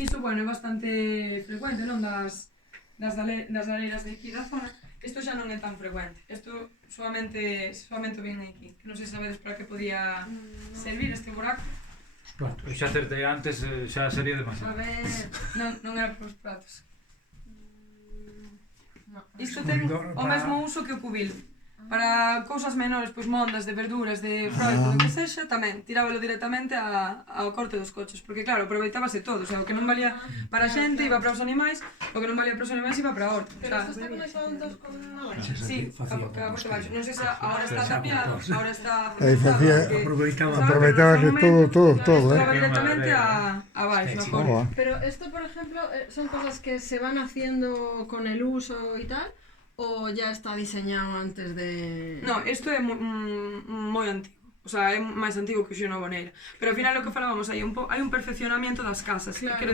Iso, bueno, é bastante frecuente, non? Das lareiras de aquí da zona. Isto xa non é tan frecuente. Isto solamente ven aquí. Non sei se sabedes para que podía servir este buraco. Xa acertei antes, xa sería demasiado. A ver, non era para os pratos. Isto ten o mesmo uso que o cubil. Para cousas menores, pois mondas de verduras, de froito, do que sexa, tamén tirábalo directamente ao corte dos coches, porque claro, aproveitábase todo, o sea, o que non valía para a xente iba para os animais, o que non valía para os animais iba para a horta. Pero isto está conectado entonces con agua? Sí, a por baixo. Non sei se agora está tapiado, agora está Aproveitábase todo, Estaba directamente a baixo, na cola. Pero esto, por ejemplo, son cosas que se van haciendo con el uso y tal, o ya está diseñado antes de... No, isto é moi antigo. O sea, é máis antigo que o Xeno Boneira. Pero ao final o que falábamos hai un perfeccionamiento das casas. Quero dicir,